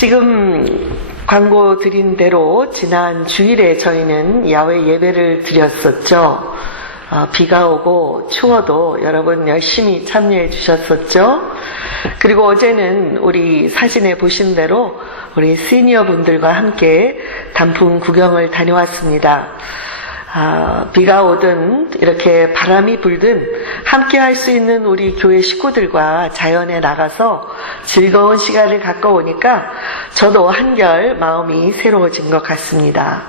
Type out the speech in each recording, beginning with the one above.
지금 광고 드린 대로 지난 주일에 저희는 야외 예배를 드렸었죠. 비가 오고 추워도 여러분 열심히 참여해 주셨었죠. 그리고 어제는 우리 사진에 보신 대로 우리 시니어 분들과 함께 단풍 구경을 다녀왔습니다. 비가 오든 이렇게 바람이 불든 함께 할 수 있는 우리 교회 식구들과 자연에 나가서 즐거운 시간을 갖고 오니까 저도 한결 마음이 새로워진 것 같습니다.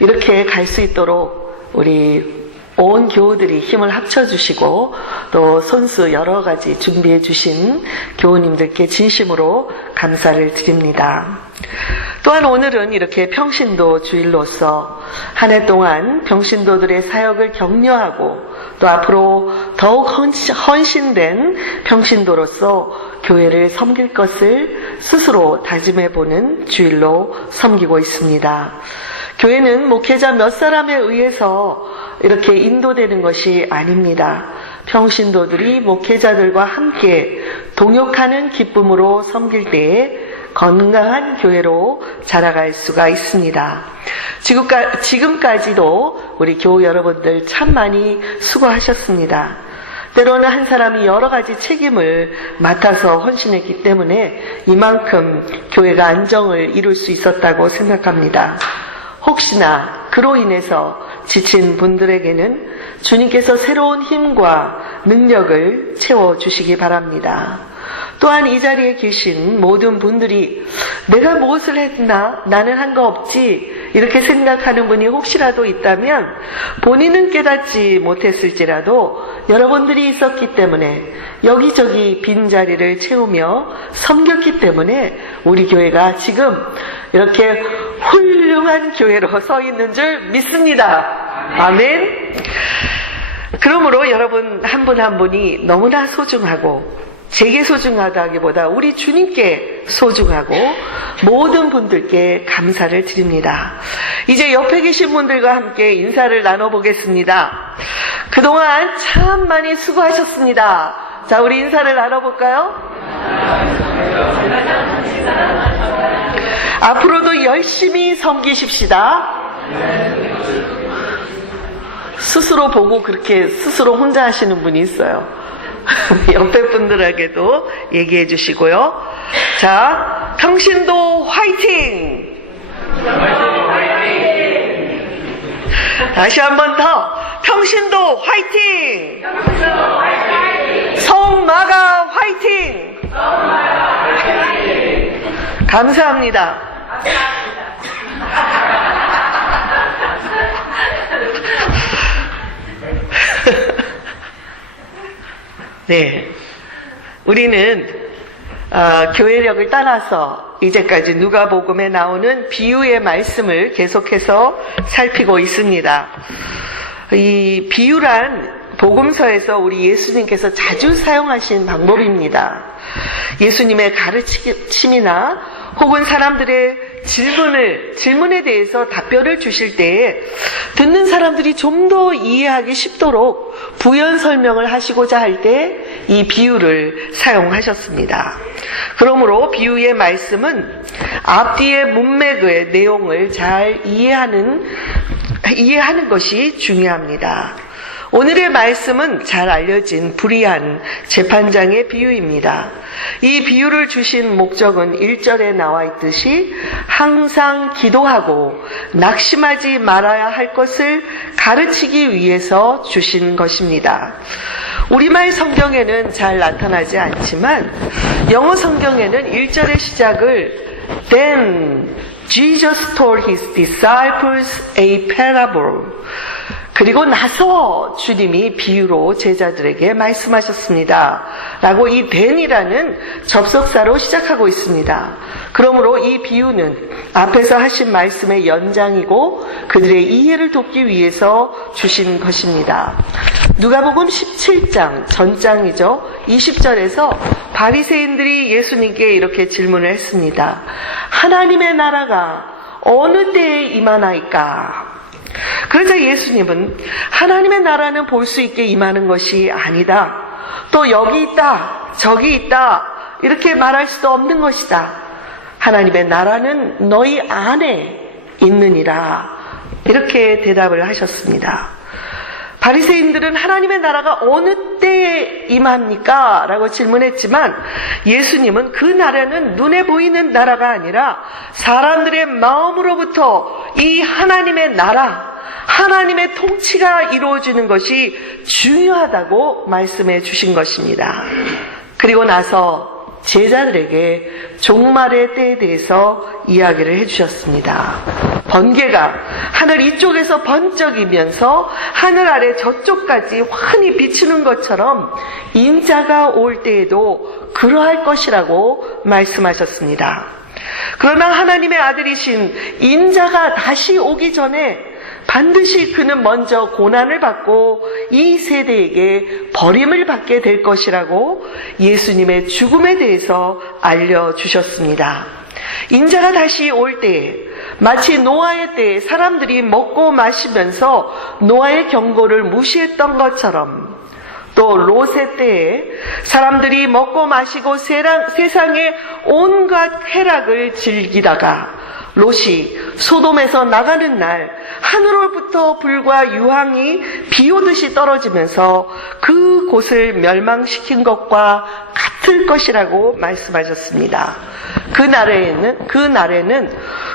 이렇게 갈 수 있도록 우리 온 교우들이 힘을 합쳐주시고 또 손수 여러 가지 준비해 주신 교우님들께 진심으로 감사를 드립니다. 또한 오늘은 이렇게 평신도 주일로서 한 해 동안 평신도들의 사역을 격려하고 또 앞으로 더욱 헌신된 평신도로서 교회를 섬길 것을 스스로 다짐해보는 주일로 섬기고 있습니다. 교회는 목회자 몇 사람에 의해서 이렇게 인도되는 것이 아닙니다. 평신도들이 목회자들과 함께 동역하는 기쁨으로 섬길 때에 건강한 교회로 자라갈 수가 있습니다. 지금까지도 우리 교우 여러분들 참 많이 수고하셨습니다. 때로는 한 사람이 여러 가지 책임을 맡아서 헌신했기 때문에 이만큼 교회가 안정을 이룰 수 있었다고 생각합니다. 혹시나 그로 인해서 지친 분들에게는 주님께서 새로운 힘과 능력을 채워주시기 바랍니다. 또한 이 자리에 계신 모든 분들이 내가 무엇을 했나? 나는 한 거 없지? 이렇게 생각하는 분이 혹시라도 있다면 본인은 깨닫지 못했을지라도 여러분들이 있었기 때문에 여기저기 빈자리를 채우며 섬겼기 때문에 우리 교회가 지금 이렇게 훌륭한 교회로 서 있는 줄 믿습니다. 아멘. 그러므로 여러분 한 분 한 분이 너무나 소중하고 제게 소중하다기보다 우리 주님께 소중하고 모든 분들께 감사를 드립니다. 이제 옆에 계신 분들과 함께 인사를 나눠보겠습니다. 그동안 참 많이 수고하셨습니다. 자, 우리 인사를 나눠볼까요? 앞으로도 열심히 섬기십시다. 스스로 보고 그렇게 스스로 혼자 하시는 분이 있어요. 옆에 분들에게도 얘기해 주시고요. 자, 평신도 화이팅! 다시 한 번 더 평신도 화이팅! 성마가 화이팅! 감사합니다. 네, 우리는 교회력을 따라서 이제까지 누가복음에 나오는 비유의 말씀을 계속해서 살피고 있습니다. 이 비유란 복음서에서 우리 예수님께서 자주 사용하신 방법입니다. 예수님의 가르침이나 혹은 사람들의 질문에 대해서 답변을 주실 때에 듣는 사람들이 좀 더 이해하기 쉽도록 부연 설명을 하시고자 할 때 이 비유를 사용하셨습니다. 그러므로 비유의 말씀은 앞뒤의 문맥의 내용을 잘 이해하는 것이 중요합니다. 오늘의 말씀은 잘 알려진 불의한 재판장의 비유입니다. 이 비유를 주신 목적은 1절에 나와 있듯이 항상 기도하고 낙심하지 말아야 할 것을 가르치기 위해서 주신 것입니다. 우리말 성경에는 잘 나타나지 않지만 영어 성경에는 1절의 시작을 Then Jesus told his disciples a parable. 그리고 나서 주님이 비유로 제자들에게 말씀하셨습니다. 라고 이 then이라는 접속사로 시작하고 있습니다. 그러므로 이 비유는 앞에서 하신 말씀의 연장이고 그들의 이해를 돕기 위해서 주신 것입니다. 누가복음 17장 전장이죠. 20절에서 바리새인들이 예수님께 이렇게 질문을 했습니다. 하나님의 나라가 어느 때에 임하나이까? 그래서 예수님은 하나님의 나라는 볼 수 있게 임하는 것이 아니다. 또 여기 있다, 저기 있다 이렇게 말할 수도 없는 것이다. 하나님의 나라는 너희 안에 있느니라. 이렇게 대답을 하셨습니다. 바리새인들은 하나님의 나라가 어느 때에 임합니까? 라고 질문했지만 예수님은 그 나라는 눈에 보이는 나라가 아니라 사람들의 마음으로부터 이 하나님의 나라, 하나님의 통치가 이루어지는 것이 중요하다고 말씀해 주신 것입니다. 그리고 나서 제자들에게 종말의 때에 대해서 이야기를 해주셨습니다. 번개가 하늘 이쪽에서 번쩍이면서 하늘 아래 저쪽까지 환히 비추는 것처럼 인자가 올 때에도 그러할 것이라고 말씀하셨습니다. 그러나 하나님의 아들이신 인자가 다시 오기 전에 반드시 그는 먼저 고난을 받고 이 세대에게 버림을 받게 될 것이라고 예수님의 죽음에 대해서 알려주셨습니다. 인자가 다시 올 때에 마치 노아의 때에 사람들이 먹고 마시면서 노아의 경고를 무시했던 것처럼 또 롯의 때에 사람들이 먹고 마시고 세상의 온갖 쾌락을 즐기다가 롯이 소돔에서 나가는 날 하늘로부터 불과 유황이 비 오듯이 떨어지면서 그 곳을 멸망시킨 것과 같을 것이라고 말씀하셨습니다. 그 날에는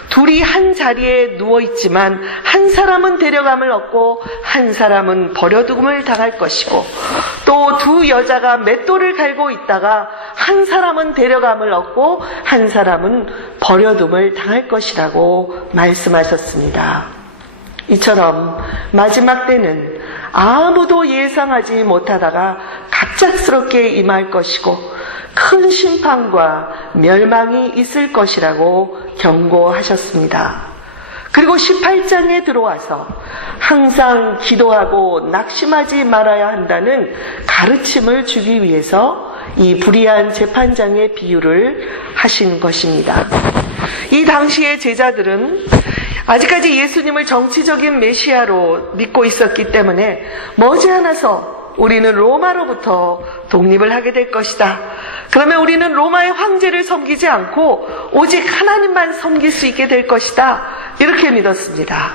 둘이 한 자리에 누워있지만 한 사람은 데려감을 얻고 한 사람은 버려둠을 당할 것이고 또 두 여자가 맷돌을 갈고 있다가 한 사람은 데려감을 얻고 한 사람은 버려둠을 당할 것이라고 말씀하셨습니다. 이처럼 마지막 때는 아무도 예상하지 못하다가 갑작스럽게 임할 것이고 큰 심판과 멸망이 있을 것이라고 경고하셨습니다. 그리고 18장에 들어와서 항상 기도하고 낙심하지 말아야 한다는 가르침을 주기 위해서 이 불의한 재판장의 비유를 하신 것입니다. 이 당시의 제자들은 아직까지 예수님을 정치적인 메시아로 믿고 있었기 때문에 머지않아서 우리는 로마로부터 독립을 하게 될 것이다. 그러면 우리는 로마의 황제를 섬기지 않고 오직 하나님만 섬길 수 있게 될 것이다. 이렇게 믿었습니다.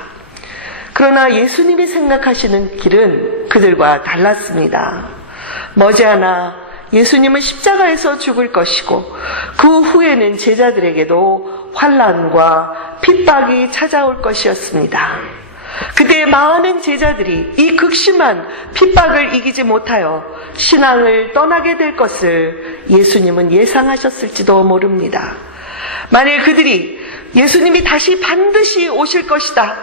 그러나 예수님이 생각하시는 길은 그들과 달랐습니다. 머지않아 예수님은 십자가에서 죽을 것이고 그 후에는 제자들에게도 환난과 핍박이 찾아올 것이었습니다. 그때 많은 제자들이 이 극심한 핍박을 이기지 못하여 신앙을 떠나게 될 것을 예수님은 예상하셨을지도 모릅니다. 만일 그들이 예수님이 다시 반드시 오실 것이다.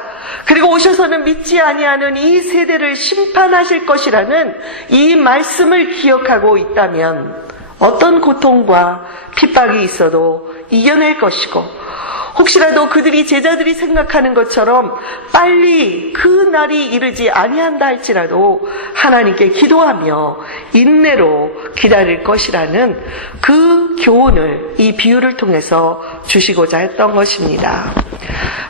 그리고 오셔서는 믿지 아니하는 이 세대를 심판하실 것이라는 이 말씀을 기억하고 있다면 어떤 고통과 핍박이 있어도 이겨낼 것이고 혹시라도 그들이 제자들이 생각하는 것처럼 빨리 그 날이 이르지 아니한다 할지라도 하나님께 기도하며 인내로 기다릴 것이라는 그 교훈을 이 비유를 통해서 주시고자 했던 것입니다.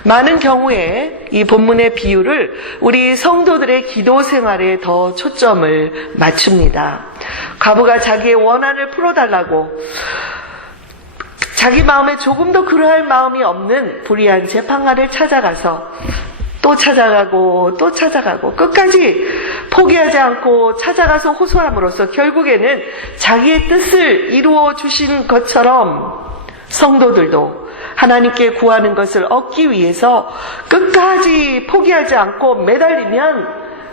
많은 경우에 이 본문의 비유를 우리 성도들의 기도 생활에 더 초점을 맞춥니다. 과부가 자기의 원한을 풀어달라고 자기 마음에 조금도 그러할 마음이 없는 불의한 재판관을 찾아가서 또 찾아가고 또 찾아가고 끝까지 포기하지 않고 찾아가서 호소함으로써 결국에는 자기의 뜻을 이루어 주신 것처럼 성도들도 하나님께 구하는 것을 얻기 위해서 끝까지 포기하지 않고 매달리면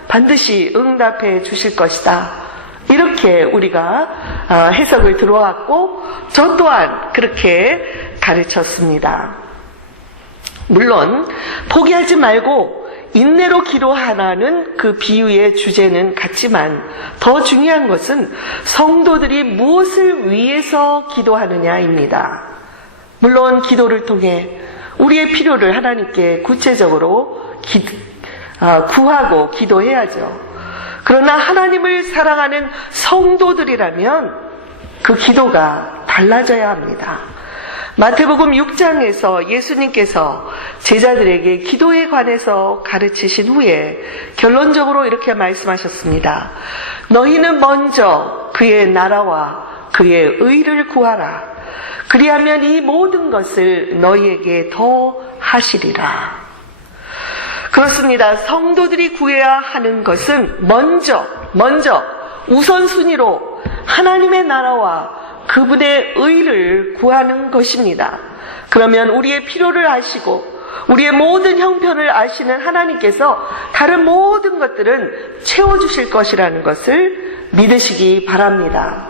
반드시 응답해 주실 것이다. 이렇게 우리가 해석을 들어왔고 저 또한 그렇게 가르쳤습니다. 물론 포기하지 말고 인내로 기도하라는 그 비유의 주제는 같지만 더 중요한 것은 성도들이 무엇을 위해서 기도하느냐입니다. 물론 기도를 통해 우리의 필요를 하나님께 구체적으로 구하고 기도해야죠. 그러나 하나님을 사랑하는 성도들이라면 그 기도가 달라져야 합니다. 마태복음 6장에서 예수님께서 제자들에게 기도에 관해서 가르치신 후에 결론적으로 이렇게 말씀하셨습니다. 너희는 먼저 그의 나라와 그의 의를 구하라. 그리하면 이 모든 것을 너희에게 더 하시리라. 그렇습니다. 성도들이 구해야 하는 것은 먼저 우선순위로 하나님의 나라와 그분의 의를 구하는 것입니다. 그러면 우리의 필요를 아시고 우리의 모든 형편을 아시는 하나님께서 다른 모든 것들은 채워주실 것이라는 것을 믿으시기 바랍니다.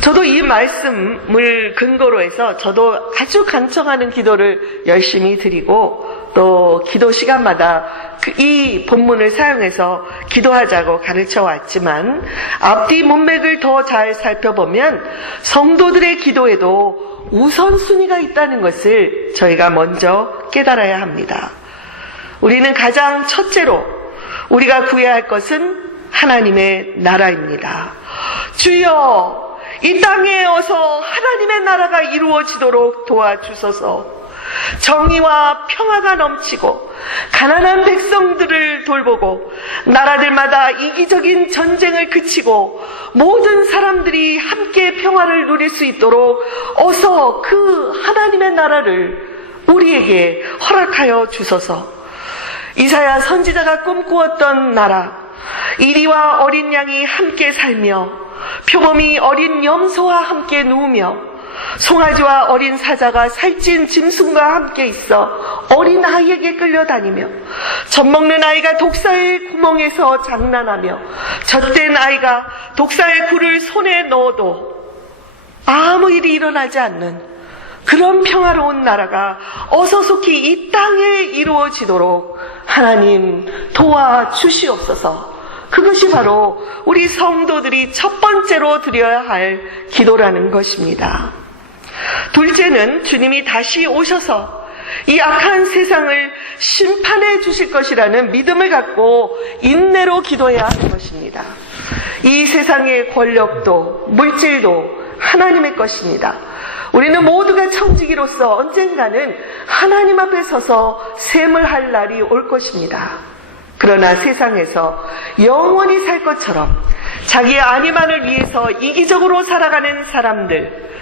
저도 이 말씀을 근거로 해서 저도 아주 간청하는 기도를 열심히 드리고 또 기도 시간마다 이 본문을 사용해서 기도하자고 가르쳐 왔지만 앞뒤 문맥을 더 잘 살펴보면 성도들의 기도에도 우선순위가 있다는 것을 저희가 먼저 깨달아야 합니다. 우리는 가장 첫째로 우리가 구해야 할 것은 하나님의 나라입니다. 주여, 이 땅에 어서 하나님의 나라가 이루어지도록 도와주소서. 정의와 평화가 넘치고 가난한 백성들을 돌보고 나라들마다 이기적인 전쟁을 그치고 모든 사람들이 함께 평화를 누릴 수 있도록 어서 그 하나님의 나라를 우리에게 허락하여 주소서. 이사야 선지자가 꿈꾸었던 나라, 이리와 어린 양이 함께 살며 표범이 어린 염소와 함께 누우며 송아지와 어린 사자가 살찐 짐승과 함께 있어 어린 아이에게 끌려다니며 젖먹는 아이가 독사의 구멍에서 장난하며 젖된 아이가 독사의 굴을 손에 넣어도 아무 일이 일어나지 않는 그런 평화로운 나라가 어서 속히 이 땅에 이루어지도록 하나님 도와주시옵소서. 그것이 바로 우리 성도들이 첫 번째로 드려야 할 기도라는 것입니다. 둘째는 주님이 다시 오셔서 이 악한 세상을 심판해 주실 것이라는 믿음을 갖고 인내로 기도해야 하는 것입니다. 이 세상의 권력도 물질도 하나님의 것입니다. 우리는 모두가 청지기로서 언젠가는 하나님 앞에 서서 셈을 할 날이 올 것입니다. 그러나 세상에서 영원히 살 것처럼 자기의 안위만을 위해서 이기적으로 살아가는 사람들,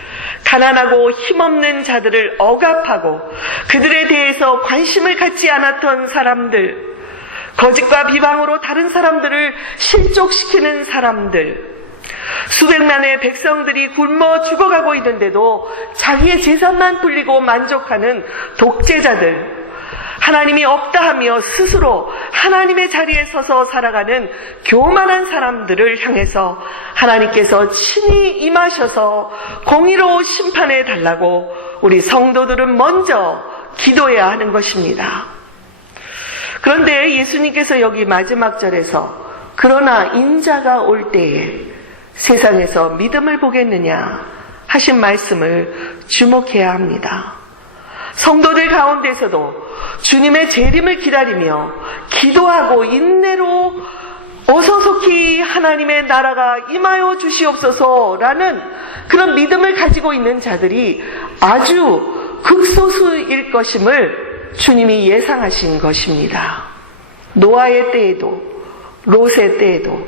가난하고 힘없는 자들을 억압하고 그들에 대해서 관심을 갖지 않았던 사람들, 거짓과 비방으로 다른 사람들을 실족시키는 사람들, 수백만의 백성들이 굶어 죽어가고 있는데도 자기의 재산만 불리고 만족하는 독재자들, 하나님이 없다 하며 스스로 하나님의 자리에 서서 살아가는 교만한 사람들을 향해서 하나님께서 친히 임하셔서 공의로 심판해 달라고 우리 성도들은 먼저 기도해야 하는 것입니다. 그런데 예수님께서 여기 마지막 절에서 그러나 인자가 올 때에 세상에서 믿음을 보겠느냐 하신 말씀을 주목해야 합니다. 성도들 가운데서도 주님의 재림을 기다리며 기도하고 인내로 어서 속히 하나님의 나라가 임하여 주시옵소서라는 그런 믿음을 가지고 있는 자들이 아주 극소수일 것임을 주님이 예상하신 것입니다. 노아의 때에도 롯의 때에도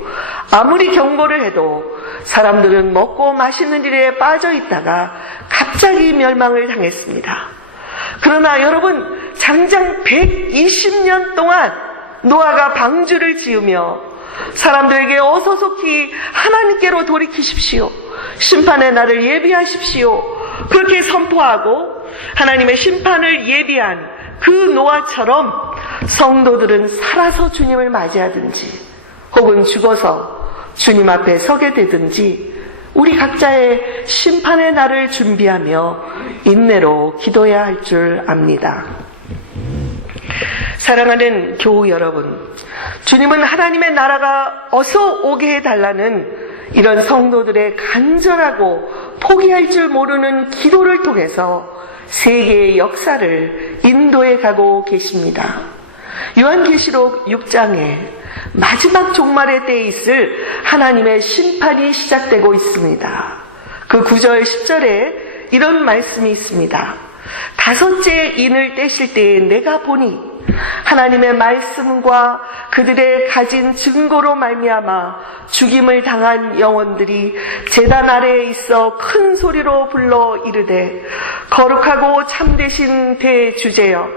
아무리 경고를 해도 사람들은 먹고 마시는 일에 빠져 있다가 갑자기 멸망을 당했습니다. 그러나 여러분, 장장 120년 동안 노아가 방주를 지으며 사람들에게 어서 속히 하나님께로 돌이키십시오. 심판의 날을 예비하십시오. 그렇게 선포하고 하나님의 심판을 예비한 그 노아처럼 성도들은 살아서 주님을 맞이하든지 혹은 죽어서 주님 앞에 서게 되든지 우리 각자의 심판의 날을 준비하며 인내로 기도해야 할 줄 압니다. 사랑하는 교우 여러분, 주님은 하나님의 나라가 어서 오게 해달라는 이런 성도들의 간절하고 포기할 줄 모르는 기도를 통해서 세계의 역사를 인도해 가고 계십니다. 요한계시록 6장에 마지막 종말의 때에 있을 하나님의 심판이 시작되고 있습니다. 그 9절 10절에 이런 말씀이 있습니다. 다섯째 인을 떼실 때에 내가 보니 하나님의 말씀과 그들의 가진 증거로 말미암아 죽임을 당한 영혼들이 제단 아래에 있어 큰 소리로 불러 이르되 거룩하고 참되신 대주제여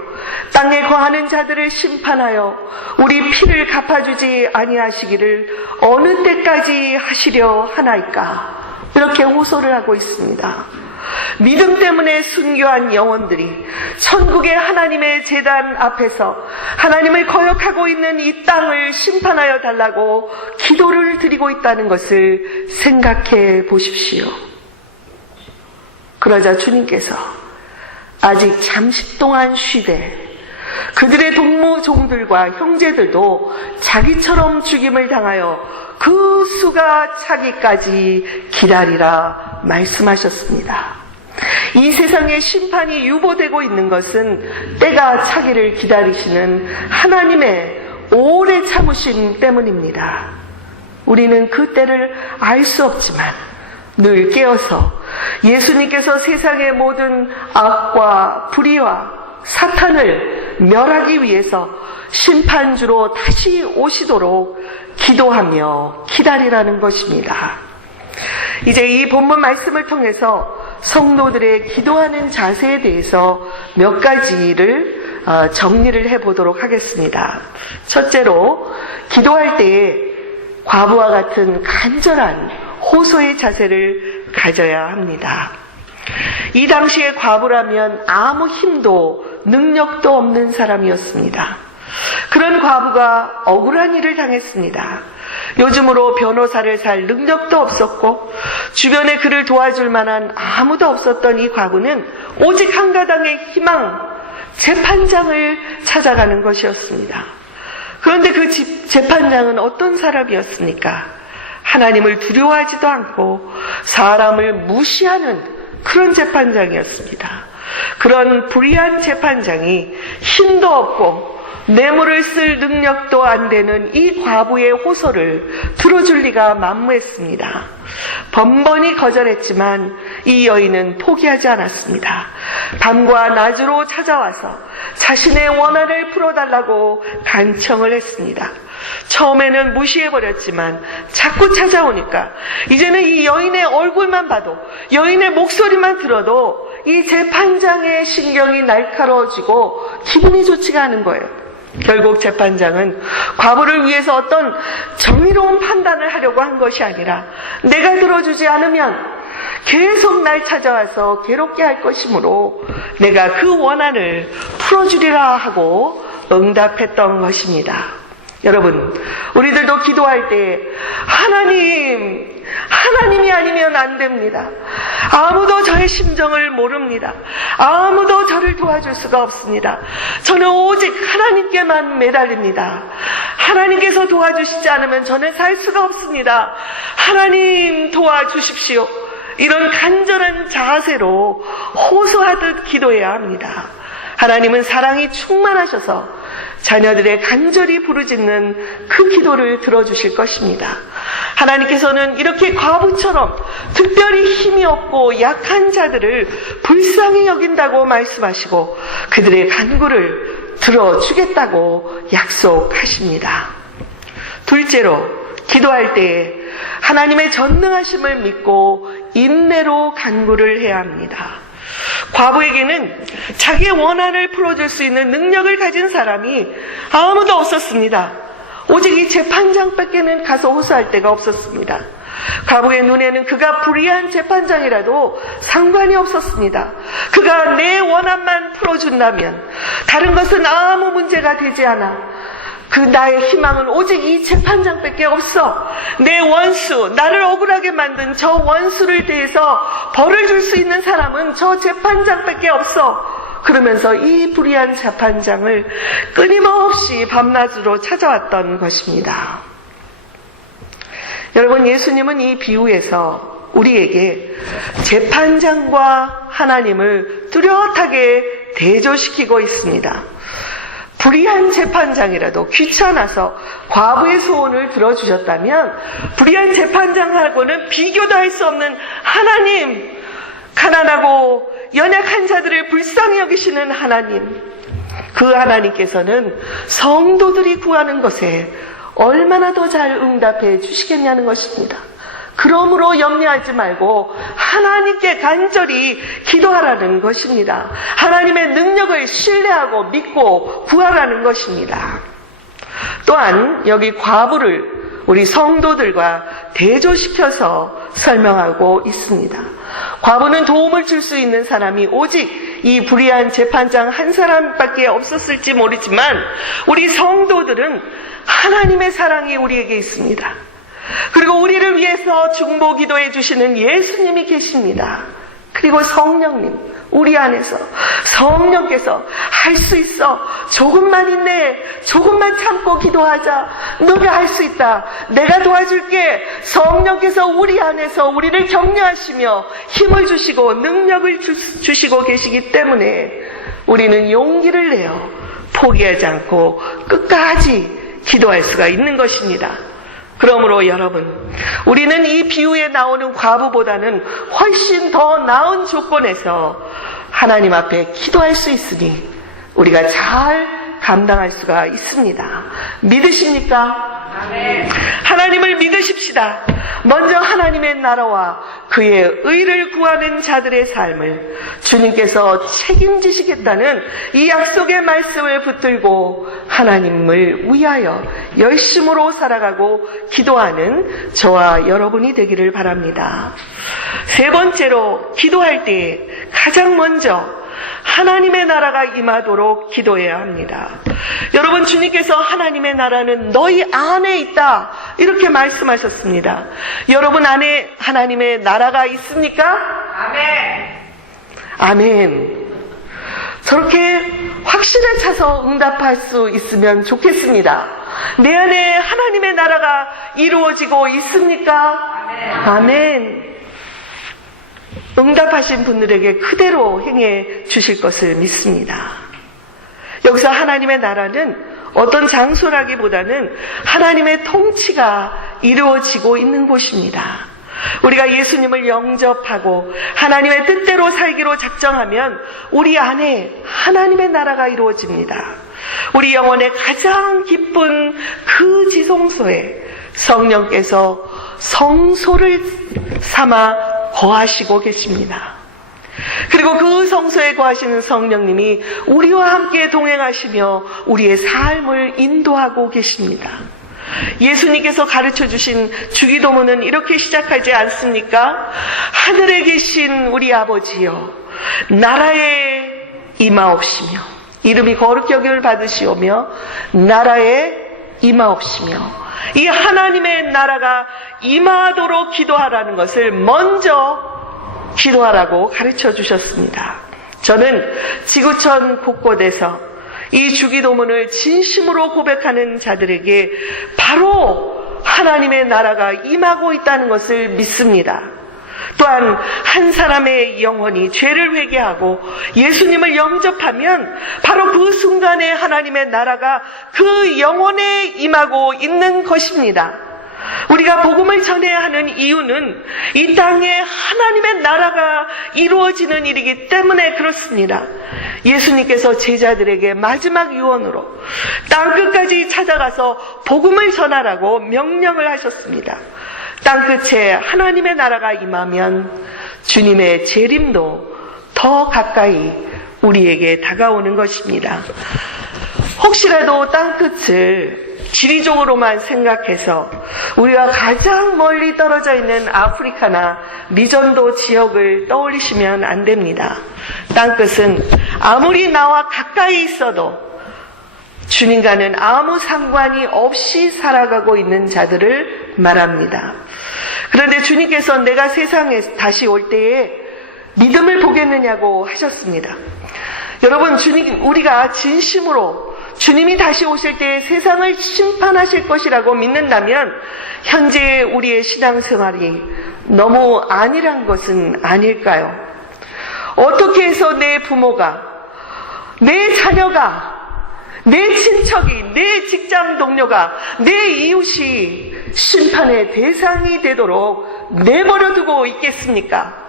땅에 거하는 자들을 심판하여 우리 피를 갚아주지 아니하시기를 어느 때까지 하시려 하나이까. 이렇게 호소를 하고 있습니다. 믿음 때문에 순교한 영혼들이 천국의 하나님의 제단 앞에서 하나님을 거역하고 있는 이 땅을 심판하여 달라고 기도를 드리고 있다는 것을 생각해 보십시오. 그러자 주님께서 아직 잠시 동안 쉬되 그들의 동무종들과 형제들도 자기처럼 죽임을 당하여 그 수가 차기까지 기다리라 말씀하셨습니다. 이 세상에 심판이 유보되고 있는 것은 때가 차기를 기다리시는 하나님의 오래 참으심 때문입니다. 우리는 그 때를 알 수 없지만 늘 깨어서 예수님께서 세상의 모든 악과 불의와 사탄을 멸하기 위해서 심판주로 다시 오시도록 기도하며 기다리라는 것입니다. 이제 이 본문 말씀을 통해서 성도들의 기도하는 자세에 대해서 몇 가지를 정리를 해보도록 하겠습니다. 첫째로, 기도할 때에 과부와 같은 간절한 호소의 자세를 가져야 합니다. 이 당시에 과부라면 아무 힘도 능력도 없는 사람이었습니다. 그런 과부가 억울한 일을 당했습니다. 요즘으로 변호사를 살 능력도 없었고 주변에 그를 도와줄 만한 아무도 없었던 이 과부는 오직 한 가닥의 희망, 재판장을 찾아가는 것이었습니다. 그런데 그 재판장은 어떤 사람이었습니까? 하나님을 두려워하지도 않고 사람을 무시하는 그런 재판장이었습니다. 그런 불의한 재판장이 힘도 없고 뇌물을 쓸 능력도 안 되는 이 과부의 호소를 들어줄 리가 만무했습니다. 번번이 거절했지만 이 여인은 포기하지 않았습니다. 밤과 낮으로 찾아와서 자신의 원한을 풀어달라고 간청을 했습니다. 처음에는 무시해버렸지만 자꾸 찾아오니까 이제는 이 여인의 얼굴만 봐도, 여인의 목소리만 들어도 이 재판장의 신경이 날카로워지고 기분이 좋지가 않은 거예요. 결국 재판장은 과부를 위해서 어떤 정의로운 판단을 하려고 한 것이 아니라 내가 들어주지 않으면 계속 날 찾아와서 괴롭게 할 것이므로 내가 그 원한을 풀어주리라 하고 응답했던 것입니다. 여러분, 우리들도 기도할 때 하나님이 아니면 안 됩니다. 아무도 저의 심정을 모릅니다. 아무도 저를 도와줄 수가 없습니다. 저는 오직 하나님께만 매달립니다. 하나님께서 도와주시지 않으면 저는 살 수가 없습니다. 하나님 도와주십시오. 이런 간절한 자세로 호소하듯 기도해야 합니다. 하나님은 사랑이 충만하셔서 자녀들의 간절히 부르짖는 그 기도를 들어주실 것입니다. 하나님께서는 이렇게 과부처럼 특별히 힘이 없고 약한 자들을 불쌍히 여긴다고 말씀하시고 그들의 간구를 들어주겠다고 약속하십니다. 둘째로, 기도할 때에 하나님의 전능하심을 믿고 인내로 간구를 해야 합니다. 과부에게는 자기의 원한을 풀어줄 수 있는 능력을 가진 사람이 아무도 없었습니다. 오직 이 재판장밖에는 가서 호소할 데가 없었습니다. 과부의 눈에는 그가 불의한 재판장이라도 상관이 없었습니다. 그가 내 원한만 풀어준다면 다른 것은 아무 문제가 되지 않아. 그 나의 희망은 오직 이 재판장밖에 없어. 내 원수, 나를 억울하게 만든 저 원수를 대해서 벌을 줄 수 있는 사람은 저 재판장밖에 없어. 그러면서 이 불의한 재판장을 끊임없이 밤낮으로 찾아왔던 것입니다. 여러분, 예수님은 이 비유에서 우리에게 재판장과 하나님을 뚜렷하게 대조시키고 있습니다. 불의한 재판장이라도 귀찮아서 과부의 소원을 들어주셨다면 불의한 재판장하고는 비교도 할 수 없는 하나님, 가난하고 연약한 자들을 불쌍히 여기시는 하나님, 그 하나님께서는 성도들이 구하는 것에 얼마나 더 잘 응답해 주시겠냐는 것입니다. 그러므로 염려하지 말고 하나님께 간절히 기도하라는 것입니다. 하나님의 능력을 신뢰하고 믿고 구하라는 것입니다. 또한 여기 과부를 우리 성도들과 대조시켜서 설명하고 있습니다. 과부는 도움을 줄 수 있는 사람이 오직 이 불의한 재판장 한 사람밖에 없었을지 모르지만 우리 성도들은 하나님의 사랑이 우리에게 있습니다. 그리고 우리를 위해서 중보 기도해 주시는 예수님이 계십니다. 그리고 성령님, 우리 안에서 성령께서 할 수 있어, 조금만 인내해, 조금만 참고 기도하자, 너가 할 수 있다, 내가 도와줄게. 성령께서 우리 안에서 우리를 격려하시며 힘을 주시고 능력을 주시고 계시기 때문에 우리는 용기를 내어 포기하지 않고 끝까지 기도할 수가 있는 것입니다. 그러므로 여러분, 우리는 이 비유에 나오는 과부보다는 훨씬 더 나은 조건에서 하나님 앞에 기도할 수 있으니 우리가 잘 감당할 수가 있습니다. 믿으십니까? 아멘. 하나님을 믿으십시다. 먼저 하나님의 나라와 그의 의를 구하는 자들의 삶을 주님께서 책임지시겠다는 이 약속의 말씀을 붙들고 하나님을 위하여 열심으로 살아가고 기도하는 저와 여러분이 되기를 바랍니다. 세 번째로, 기도할 때 가장 먼저 하나님의 나라가 임하도록 기도해야 합니다. 여러분, 주님께서 하나님의 나라는 너희 안에 있다, 이렇게 말씀하셨습니다. 여러분 안에 하나님의 나라가 있습니까? 아멘. 아멘. 저렇게 확신을 차서 응답할 수 있으면 좋겠습니다. 내 안에 하나님의 나라가 이루어지고 있습니까? 아멘. 아멘. 응답하신 분들에게 그대로 행해 주실 것을 믿습니다. 여기서 하나님의 나라는 어떤 장소라기보다는 하나님의 통치가 이루어지고 있는 곳입니다. 우리가 예수님을 영접하고 하나님의 뜻대로 살기로 작정하면 우리 안에 하나님의 나라가 이루어집니다. 우리 영혼의 가장 깊은 그 지성소에 성령께서 성소를 삼아 거하시고 계십니다. 그리고 그 성소에 거하시는 성령님이 우리와 함께 동행하시며 우리의 삶을 인도하고 계십니다. 예수님께서 가르쳐 주신 주기도문은 이렇게 시작하지 않습니까? 하늘에 계신 우리 아버지여, 나라에 임하옵시며, 이름이 거룩히 여김을 받으시오며 나라에 임하옵시며, 이 하나님의 나라가 임하도록 기도하라는 것을 먼저 기도하라고 가르쳐 주셨습니다. 저는 지구촌 곳곳에서 이 주기도문을 진심으로 고백하는 자들에게 바로 하나님의 나라가 임하고 있다는 것을 믿습니다. 또한 한 사람의 영혼이 죄를 회개하고 예수님을 영접하면 바로 그 순간에 하나님의 나라가 그 영혼에 임하고 있는 것입니다. 우리가 복음을 전해야 하는 이유는 이 땅에 하나님의 나라가 이루어지는 일이기 때문에 그렇습니다. 예수님께서 제자들에게 마지막 유언으로 땅끝까지 찾아가서 복음을 전하라고 명령을 하셨습니다. 땅끝에 하나님의 나라가 임하면 주님의 재림도 더 가까이 우리에게 다가오는 것입니다. 혹시라도 땅끝을 지리적으로만 생각해서 우리가 가장 멀리 떨어져 있는 아프리카나 미전도 지역을 떠올리시면 안 됩니다. 땅끝은 아무리 나와 가까이 있어도 주님과는 아무 상관이 없이 살아가고 있는 자들을 말합니다. 그런데 주님께서 내가 세상에 다시 올 때에 믿음을 보겠느냐고 하셨습니다. 여러분, 우리가 진심으로 주님이 다시 오실 때 세상을 심판하실 것이라고 믿는다면 현재 우리의 신앙생활이 너무 안일한 것은 아닐까요? 어떻게 해서 내 부모가, 내 자녀가, 내 친척이, 내 직장 동료가, 내 이웃이 심판의 대상이 되도록 내버려 두고 있겠습니까?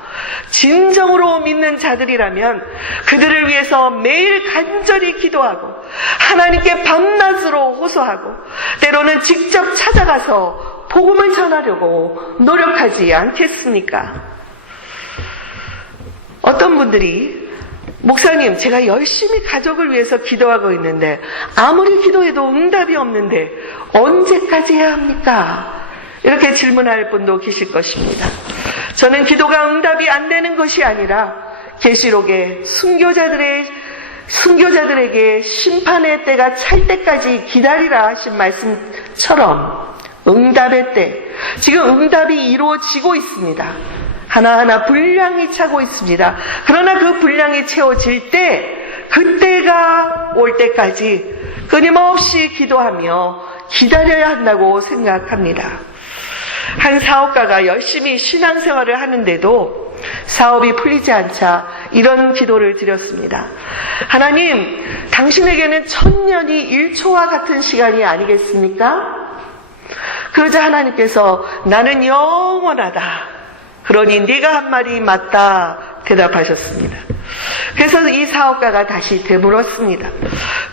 진정으로 믿는 자들이라면 그들을 위해서 매일 간절히 기도하고 하나님께 밤낮으로 호소하고 때로는 직접 찾아가서 복음을 전하려고 노력하지 않겠습니까? 어떤 분들이 목사님, 제가 열심히 가족을 위해서 기도하고 있는데 아무리 기도해도 응답이 없는데 언제까지 해야 합니까? 이렇게 질문할 분도 계실 것입니다. 저는 기도가 응답이 안 되는 것이 아니라 계시록에 순교자들에게 심판의 때가 찰 때까지 기다리라 하신 말씀처럼 응답의 때, 지금 응답이 이루어지고 있습니다. 하나하나 분량이 차고 있습니다. 그러나 그 분량이 채워질 때, 그때가 올 때까지 끊임없이 기도하며 기다려야 한다고 생각합니다. 한 사업가가 열심히 신앙생활을 하는데도 사업이 풀리지 않자 이런 기도를 드렸습니다. 하나님, 당신에게는 1000년이 1초와 같은 시간이 아니겠습니까? 그러자 하나님께서 나는 영원하다. 그러니 네가 한 말이 맞다 대답하셨습니다. 그래서 이 사업가가 다시 되물었습니다.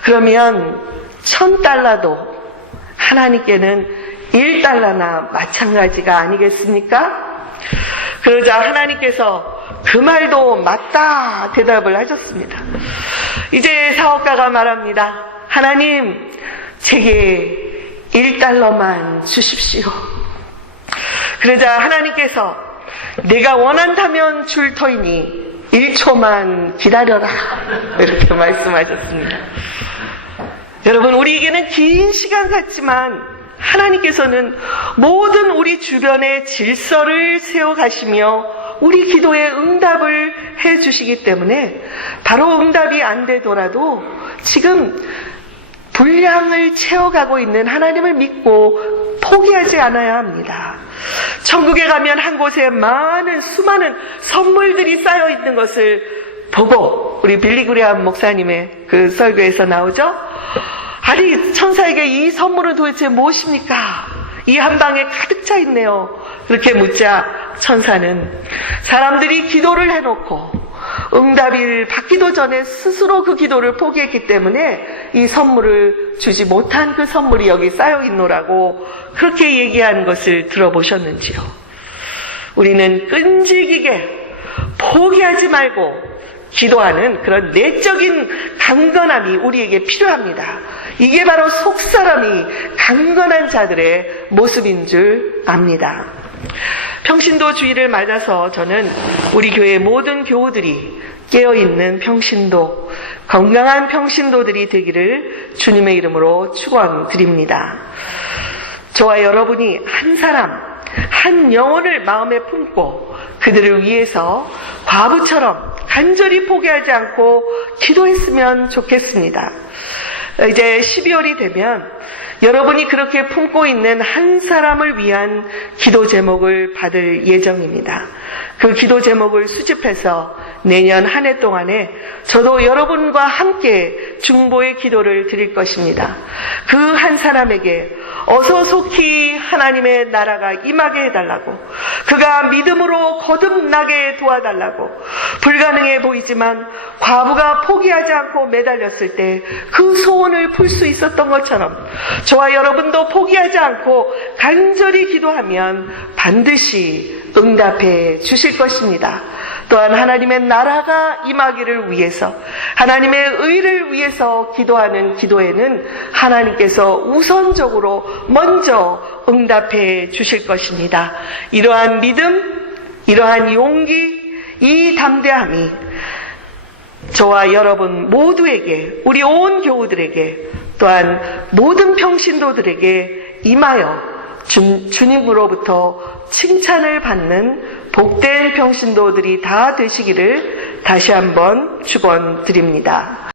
그러면 $1000도 하나님께는 1달러나 마찬가지가 아니겠습니까? 그러자 하나님께서 그 말도 맞다 대답을 하셨습니다. 이제 사업가가 말합니다. 하나님, 제게 1달러만 주십시오. 그러자 하나님께서 내가 원한다면 줄 터이니 1초만 기다려라, 이렇게 말씀하셨습니다. 여러분, 우리에게는 긴 시간 같지만 하나님께서는 모든 우리 주변의 질서를 세워가시며 우리 기도에 응답을 해주시기 때문에 바로 응답이 안 되더라도 지금 분량을 채워가고 있는 하나님을 믿고 포기하지 않아야 합니다. 천국에 가면 한 곳에 수많은 선물들이 쌓여 있는 것을 보고, 우리 빌리 그레함 목사님의 그 설교에서 나오죠? 아니, 천사에게 이 선물은 도대체 무엇입니까? 이 한 방에 가득 차 있네요. 그렇게 묻자 천사는 사람들이 기도를 해놓고 응답을 받기도 전에 스스로 그 기도를 포기했기 때문에 이 선물을 주지 못한 그 선물이 여기 쌓여있노라고 그렇게 얘기하는 것을 들어보셨는지요? 우리는 끈질기게 포기하지 말고 기도하는 그런 내적인 강건함이 우리에게 필요합니다. 이게 바로 속사람이 강건한 자들의 모습인 줄 압니다. 평신도 주일을 맞아서 저는 우리 교회 모든 교우들이 깨어있는 평신도, 건강한 평신도들이 되기를 주님의 이름으로 축원드립니다. 저와 여러분이 한 사람, 한 영혼을 마음에 품고 그들을 위해서 과부처럼 간절히 포기하지 않고 기도했으면 좋겠습니다. 이제 12월이 되면 여러분이 그렇게 품고 있는 한 사람을 위한 기도 제목을 받을 예정입니다. 그 기도 제목을 수집해서 내년 한 해 동안에 저도 여러분과 함께 중보의 기도를 드릴 것입니다. 그 한 사람에게 어서 속히 하나님의 나라가 임하게 해달라고, 그가 믿음으로 거듭나게 도와달라고, 불가능해 보이지만 과부가 포기하지 않고 매달렸을 때 그 소원을 풀 수 있었던 것처럼 저와 여러분도 포기하지 않고 간절히 기도하면 반드시 응답해 주실 것입니다. 또한 하나님의 나라가 임하기를 위해서, 하나님의 의를 위해서 기도하는 기도에는 하나님께서 우선적으로 먼저 응답해 주실 것입니다. 이러한 믿음, 이러한 용기, 이 담대함이 저와 여러분 모두에게, 우리 온 교우들에게, 또한 모든 평신도들에게 임하여 주님으로부터 칭찬을 받는 복된 평신도들이 다 되시기를 다시 한번 축원드립니다.